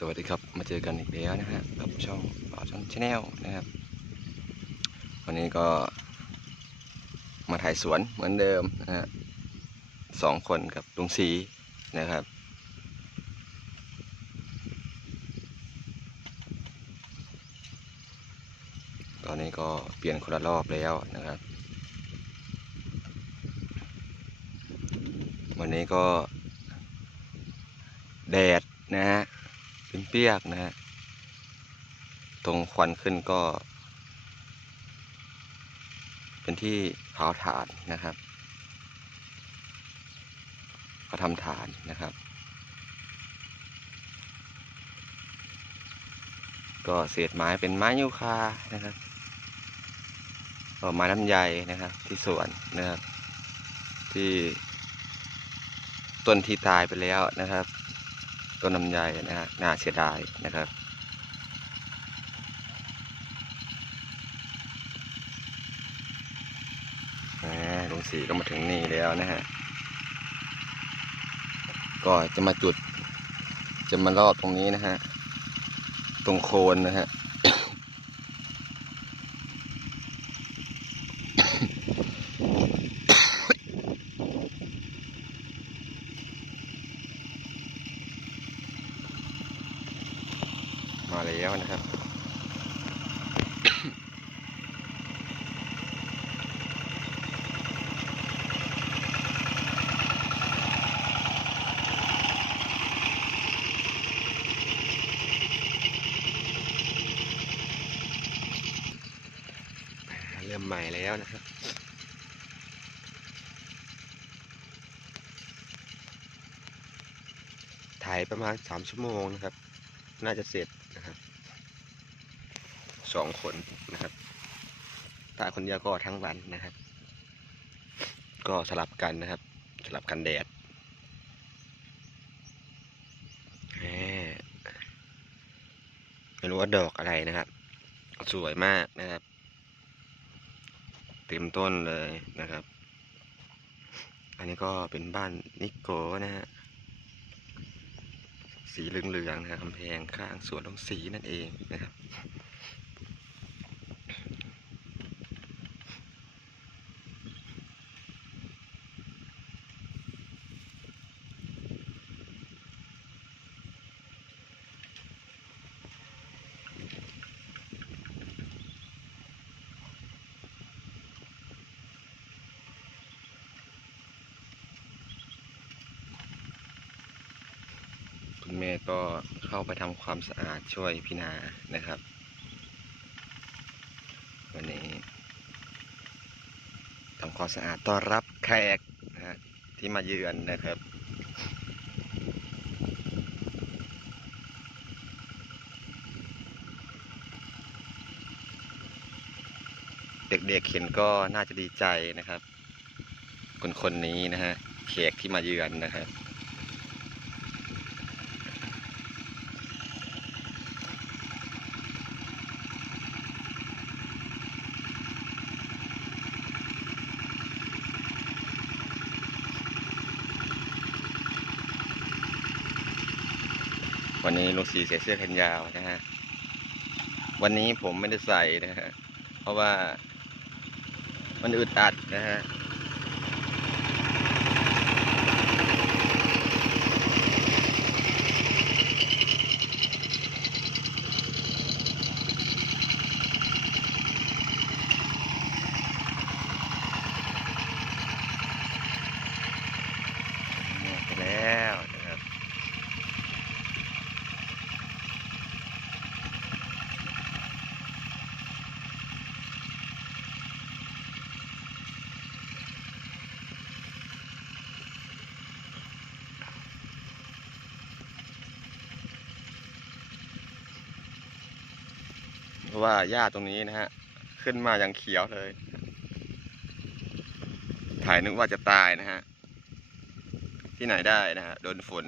สวัสดีครับมาเจอกันอีกแล้วนะฮะกับช่องป่าช่องชาแนลนะครับ วันนี้ก็มาถ่ายสวนเหมือนเดิมนะฮะสองคนกับลุงสีนะครับ ตอนนี้ก็เปลี่ยนคนละรอบแล้วนะครับ วันนี้ก็แดดนะฮะ เป็นเปียกนะฮะตรงควันขึ้นก็ เป็นที่เผาถ่านนะครับก็ทำฐานนะครับ ก็เศษไม้เป็นไม้ยูคานะครับก็ไม้ลำไยนะครับ ที่สวนนะครับ ที่ต้นที่ตายไปแล้วนะครับ ต้นลำไยนะฮะน่าเสียดายนะครับลุงสีก็มาถึงนี่แล้วนะฮะ ก็จะมาจุด จะมารอบตรงนี้นะฮะ ตรงโคนนะฮะ มาแล้วนะครับเริ่มใหม่แล้วนะครับถ่ายประมาณสามชั่วโมงนะครับ น่าจะเสร็จนะครับสองคนนะครับถ่าคนเดียวก็ทั้งวันนะครับ ก็สลับกันนะครับ สลับกันแดดแหมไม่รู้ว่าดอกอะไรนะครับ สวยมากนะครับ เต็มต้นเลยนะครับ อันนี้ก็เป็นบ้านนิโกนะฮะ สีเหลืองๆนะครับกำแพงข้างสวนลงสีนั่นเองนะครับ คุณแม่ก็เข้าไปทำความสะอาดช่วยพี่นานะครับ วันนี้ทำความสะอาดต้อนรับแขกนะที่มาเยือนนะครับเด็กๆเห็นก็น่าจะดีใจนะครับ คนคนๆนี้นะฮะแขกที่มาเยือนนะครับ วันนี้ลุงสีใส่เสื้อแขนยาวนะฮะ วันนี้ผมไม่ได้ใส่นะฮะ เพราะว่ามันอึดอัดนะฮะ ไปแล้วนะครับ เพ ราะว่าหญ้าตรงนี้นะฮะ ขึ้นมาอย่างเขียวเลย ถ่ายนึกว่าจะตายนะฮะ ที่ไหนได้นะฮะ โดนฝน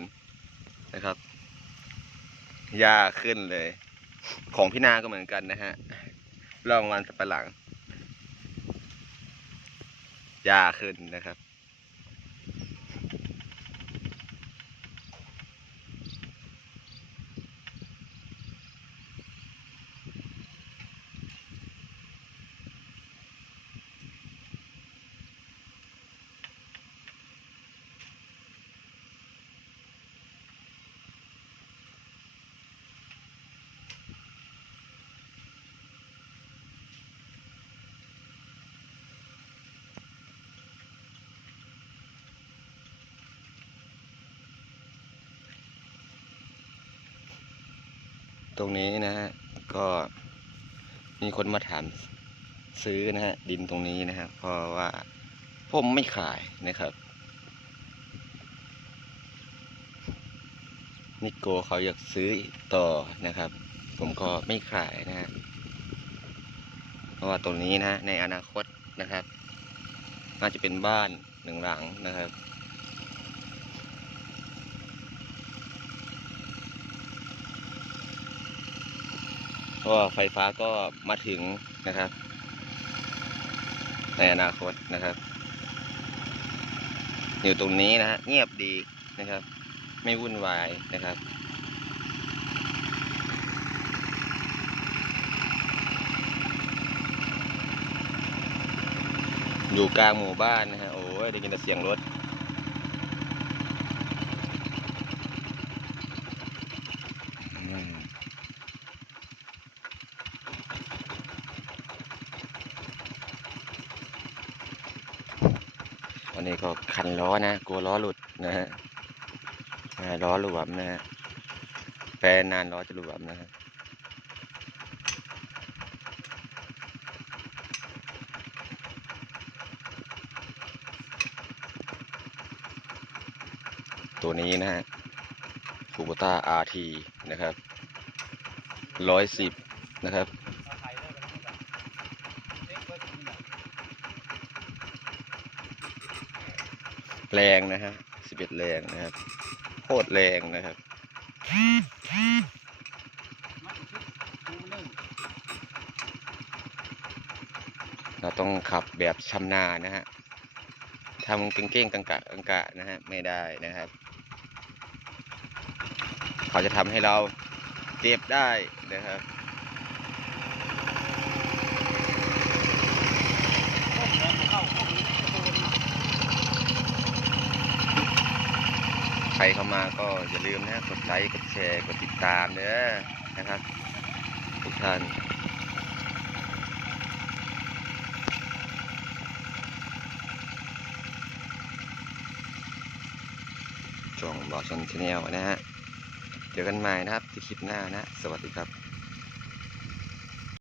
นะครับ หญ้าขึ้นเลย ของพี่นาก็เหมือนกันนะฮะลองวันสับปะหลังหญ้าขึ้นนะครับ ตรงนี้นะฮะก็มีคนมาถามซื้อนะฮะดินตรงนี้นะครับเพราะว่าผมไม่ขายนะครับ นิโกเขาอยากซื้อต่อนะครับ ผมก็ไม่ขายนะฮะเพราะว่าตรงนี้นะในอนาคตนะครับ น่าจะเป็นบ้านหนึ่งหลังนะครับ เพราะว่าไฟฟ้าก็มาถึงนะครับ ในอนาคตนะครับ อยู่ตรงนี้นะฮะเงียบดีนะครับ ไม่วุ่นวายนะครับอยู่กลางหมู่บ้านนะฮะโอ้ยได้ยินแต่เสียงรถ นนี้ก็คันล้อนะกลัวล้อหลุดนะฮะล้อหลวมนะฮะแปรนานล้อจะหลวมนะฮะตัวนี้นะฮะคูโบต้า RT นะครับร้อยสิบนะครับ แรงนะฮะสิบเอ็ดแรงนะครับโคตรแรงนะครับเราต้องขับแบบชำนาญนะฮะทำเก้งๆกังกะกังกะนะฮะไม่ได้นะครับ เขาจะทำให้เราเจ็บได้นะครับ ใคร เข้ามาก็อย่าลืมนะกดไลค์กดแชร์กดติดตามเด้อนะครับทุกท่านจองบอชันชาแนลนะฮะเจอกันใหม่นะครับที่คลิปหน้านะ สวัสดีครับ